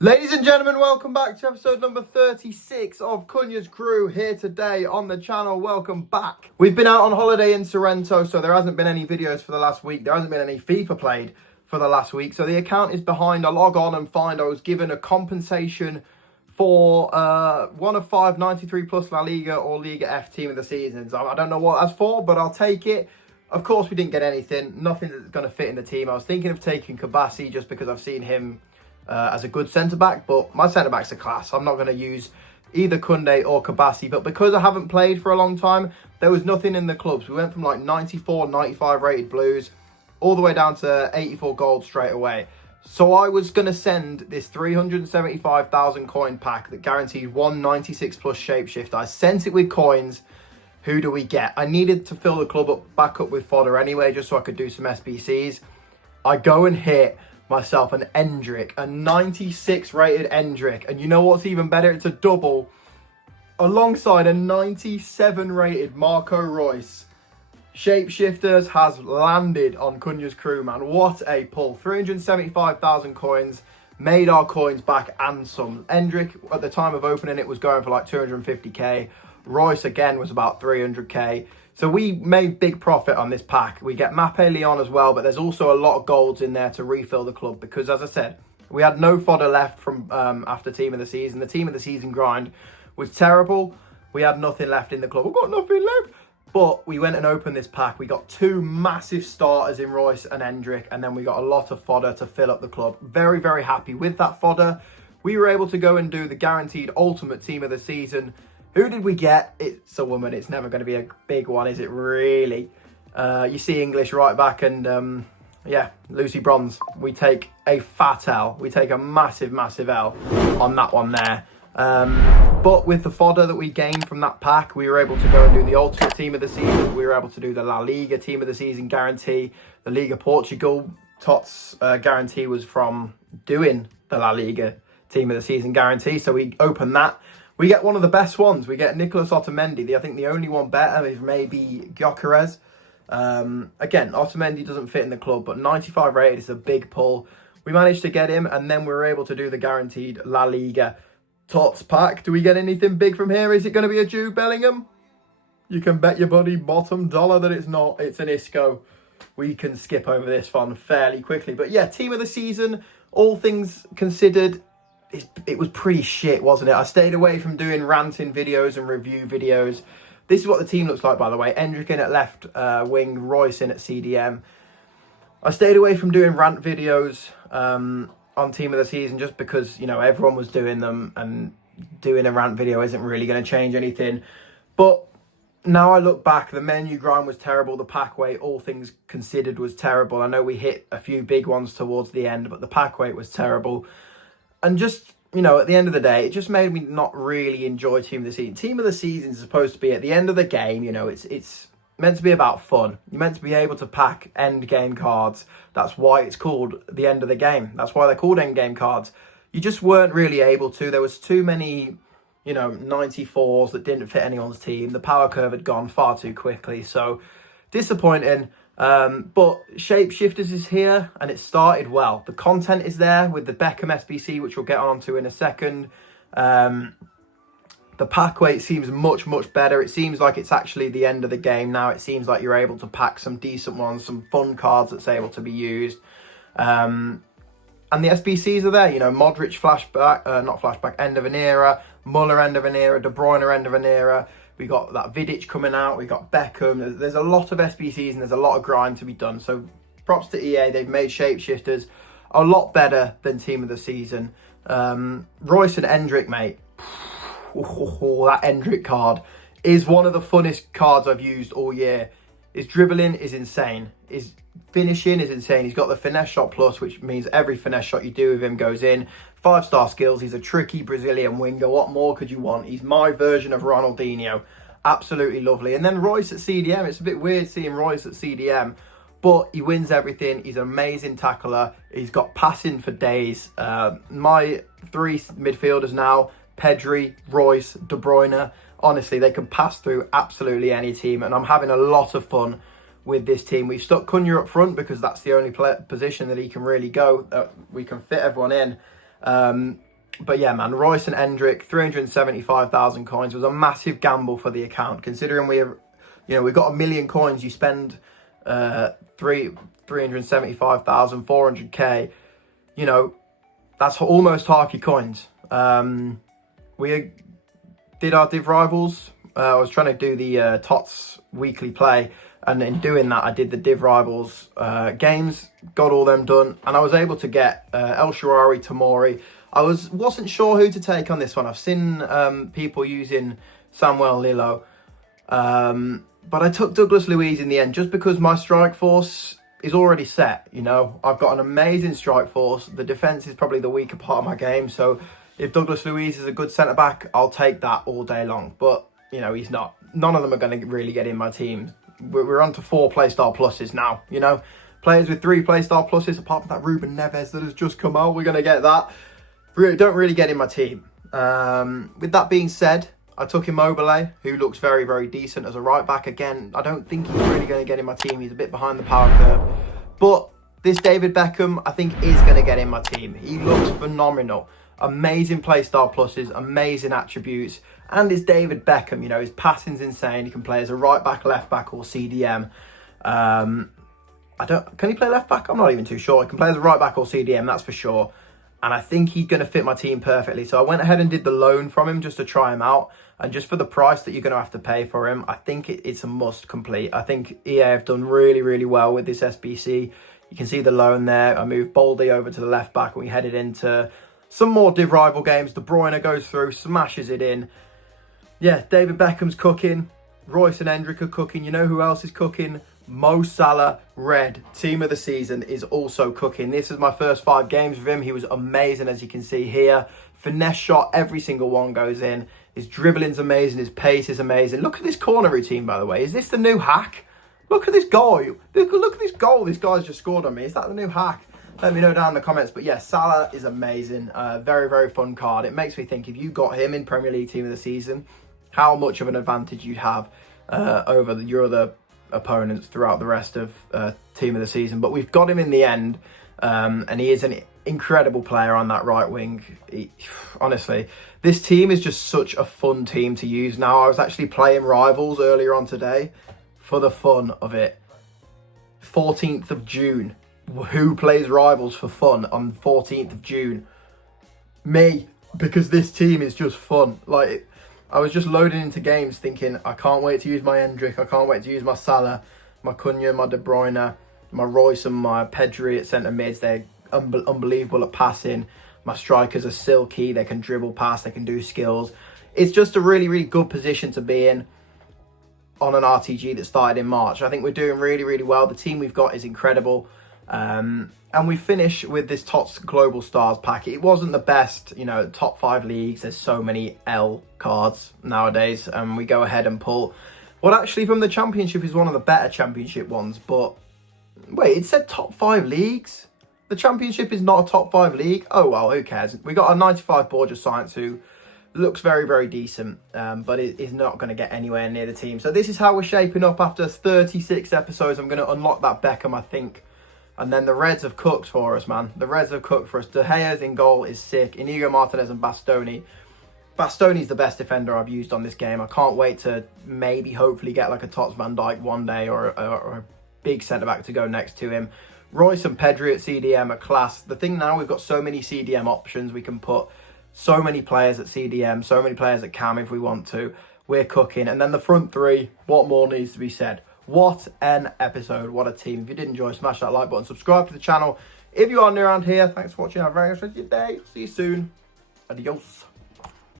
Ladies and gentlemen, welcome back to episode number 36 of Cunha's Crew here today on the channel. Welcome back. We've been out on holiday in Sorrento, so there hasn't been any videos for the last week. There hasn't been any FIFA played for the last week, so the account is behind. I log on and find I was given a compensation for one of 5 93 plus La Liga or Liga F team of the seasons. I don't know what that's for, but I'll take it. Of course, we didn't get anything. Nothing that's going to fit in the team. I was thinking of taking Kabassi just because I've seen him as a good centre-back, but my centre-backs are class. I'm not going to use either Kunde or Kabassi, but because I haven't played for a long time, there was nothing in the clubs. We went from like 94, 95 rated blues, all the way down to 84 gold straight away. So I was going to send this 375,000 coin pack that guaranteed 196 plus Shapeshifter. I sent it with coins. Who do we get? I needed to fill the club back up with fodder anyway, just so I could do some SBCs. I go and hit myself an Endrick, a 96 rated Endrick, and you know what's even better? It's a double alongside a 97 rated Marco Reus. Shapeshifters has landed on Cunha's Crew, man. What a pull. 375,000 coins, made our coins back and some. Endrick, at the time of opening it, was going for like 250k. Reus again was about 300k. So we made big profit on this pack. We get Mape Leon as well, but there's also a lot of golds in there to refill the club because, as I said, we had no fodder left from after Team of the Season. The Team of the Season grind was terrible. We had nothing left in the club. We've got nothing left. But we went and opened this pack. We got 2 massive starters in Reus and Endrick, and then we got a lot of fodder to fill up the club. Very, very happy with that fodder. We were able to go and do the guaranteed ultimate Team of the Season. Who did we get? It's a woman. It's never going to be a big one, is it really? You see English right back and, yeah, Lucy Bronze. We take a fat L. We take a massive, massive L on that one there. But with the fodder that we gained from that pack, we were able to go and do the ultimate Team of the Season. We were able to do the La Liga Team of the Season guarantee. The Liga Portugal TOTS guarantee was from doing the La Liga Team of the Season guarantee. So we opened that. We get one of the best ones. We get Nicolas Otamendi. I think the only one better is maybe Gyökeres. Again, Otamendi doesn't fit in the club, but 95 rated is a big pull. We managed to get him, and then we were able to do the guaranteed La Liga TOTS pack. Do we get anything big from here? Is it going to be a Jude Bellingham? You can bet your buddy bottom dollar that it's not. It's an Isco. We can skip over this one fairly quickly. But yeah, Team of the Season, all things considered, it was pretty shit, wasn't it? I stayed away from doing ranting videos and review videos. This is what the team looks like, by the way. Endrick in at left wing, Reus in at CDM. I stayed away from doing rant videos on Team of the Season just because, you know, everyone was doing them, and doing a rant video isn't really going to change anything. But now I look back, the menu grind was terrible. The pack weight, all things considered, was terrible. I know we hit a few big ones towards the end, but the pack weight was terrible. And just, you know, at the end of the day, it just made me not really enjoy Team of the Season. Team of the Season is supposed to be at the end of the game, you know, it's meant to be about fun. You're meant to be able to pack end game cards. That's why it's called the end of the game. That's why they're called end game cards. You just weren't really able to. There was too many, you know, 94s that didn't fit anyone's team. The power curve had gone far too quickly. So disappointing. But Shapeshifters is here, and it started well. The content is there with the Beckham SBC, which we'll get onto in a second. The pack weight seems much, much better. It seems like it's actually the end of the game now. It seems like you're able to pack some decent ones, some fun cards that's able to be used. And the SBCs are there, you know, Modric flashback, not flashback, end of an era, Muller end of an era, De Bruyne end of an era. We got that Vidic coming out. We got Beckham. There's a lot of SBCs and there's a lot of grind to be done. So props to EA. They've made Shapeshifters a lot better than Team of the Season. Reus and Endrick, mate. That Endrick card is one of the funnest cards I've used all year. His dribbling is insane. His finishing is insane. He's got the finesse shot plus, which means every finesse shot you do with him goes in. 5-star skills. He's a tricky Brazilian winger. What more could you want? He's my version of Ronaldinho. Absolutely lovely. And then Reus at CDM. It's a bit weird seeing Reus at CDM, but he wins everything. He's an amazing tackler. He's got passing for days. My 3 midfielders now, Pedri, Reus, De Bruyne. Honestly, they can pass through absolutely any team, and I'm having a lot of fun with this team. We've stuck Cunha up front because that's the only position that he can really go. We can fit everyone in. But yeah, man, Royce and Endrick, 375,000 coins was a massive gamble for the account, considering we've got 1 million coins. You spend 375,000, 400k. You know, that's almost half your coins. We did our Div Rivals. I was trying to do the TOTS weekly play, and in doing that, I did the Div Rivals games, got all them done, and I was able to get El Shaarawy, Tamori. I wasn't sure who to take on this one. I've seen people using Samuel Lillo, but I took Douglas Luiz in the end, just because my strike force is already set. You know, I've got an amazing strike force. The defense is probably the weaker part of my game, so if Douglas Luiz is a good centre back, I'll take that all day long. But you know, he's not. None of them are going to really get in my team. We're on to 4 playstyle pluses now. You know, players with 3 playstyle pluses, apart from that Ruben Neves that has just come out, we're going to get that. Don't really get in my team. With that being said, I took Immobile, who looks very, very decent as a right back. Again, I don't think he's really going to get in my team. He's a bit behind the power curve. But this David Beckham, I think, is going to get in my team. He looks phenomenal. Amazing playstyle pluses, amazing attributes. And it's David Beckham. You know, his passing's insane. He can play as a right back, left back, or CDM. Can he play left back? I'm not even too sure. He can play as a right back or CDM, that's for sure. And I think he's going to fit my team perfectly. So I went ahead and did the loan from him just to try him out. And just for the price that you're going to have to pay for him, I think it's a must complete. I think EA have done really, really well with this SBC. You can see the loan there. I moved Baldy over to the left back and we headed into some more Div Rival games. De Bruyne goes through, smashes it in. Yeah, David Beckham's cooking. Royce and Endrick are cooking. You know who else is cooking? Mo Salah, Red, team of the season, is also cooking. This is my first 5 games with him. He was amazing, as you can see here. Finesse shot, every single one goes in. His dribbling's amazing. His pace is amazing. Look at this corner routine, by the way. Is this the new hack? Look at this goal. Look at this goal this guy's just scored on me. Is that the new hack? Let me know down in the comments. But yeah, Salah is amazing. Very, very fun card. It makes me think, if you got him in Premier League team of the season, how much of an advantage you'd have over your other opponents throughout the rest of team of the season. But we've got him in the end, and he is an incredible player on that right wing. Honestly, this team is just such a fun team to use now. I was actually playing Rivals earlier on today for the fun of it. 14th of June. Who plays Rivals for fun on 14th of June? Me, because this team is just fun. Like, I was just loading into games thinking, I can't wait to use my Endrick, I can't wait to use my Salah, my Cunha, my De Bruyne, my Royce and my Pedri at centre mids. They're unbelievable at passing. My strikers are silky, they can dribble pass, they can do skills. It's just a really, really good position to be in on an RTG that started in March. I think we're doing really, really well. The team we've got is incredible. And we finish with this TOTS Global Stars pack. It wasn't the best, you know, top 5 leagues. There's so many L cards nowadays. And we go ahead and pull what actually from the Championship is one of the better Championship ones. But wait, it said top 5 leagues? The Championship is not a top 5 league? Oh, well, who cares? We got a 95 Borgia Science who looks very, very decent, but it is not going to get anywhere near the team. So this is how we're shaping up after 36 episodes. I'm going to unlock that Beckham, I think. And then the Reds have cooked for us, man. The Reds have cooked for us. De Gea's in goal is sick. Inigo Martinez and Bastoni. Bastoni's the best defender I've used on this game. I can't wait to maybe, hopefully, get like a Tots Van Dijk one day, or a big centre-back to go next to him. Royce and Pedri at CDM are class. The thing now, we've got so many CDM options. We can put so many players at CDM, so many players at Cam if we want to. We're cooking. And then the front 3, what more needs to be said? What an episode. What a team. If you did enjoy, smash that like button. Subscribe to the channel. If you are new around here, thanks for watching. Have a very nice rest of your day. See you soon. Adios.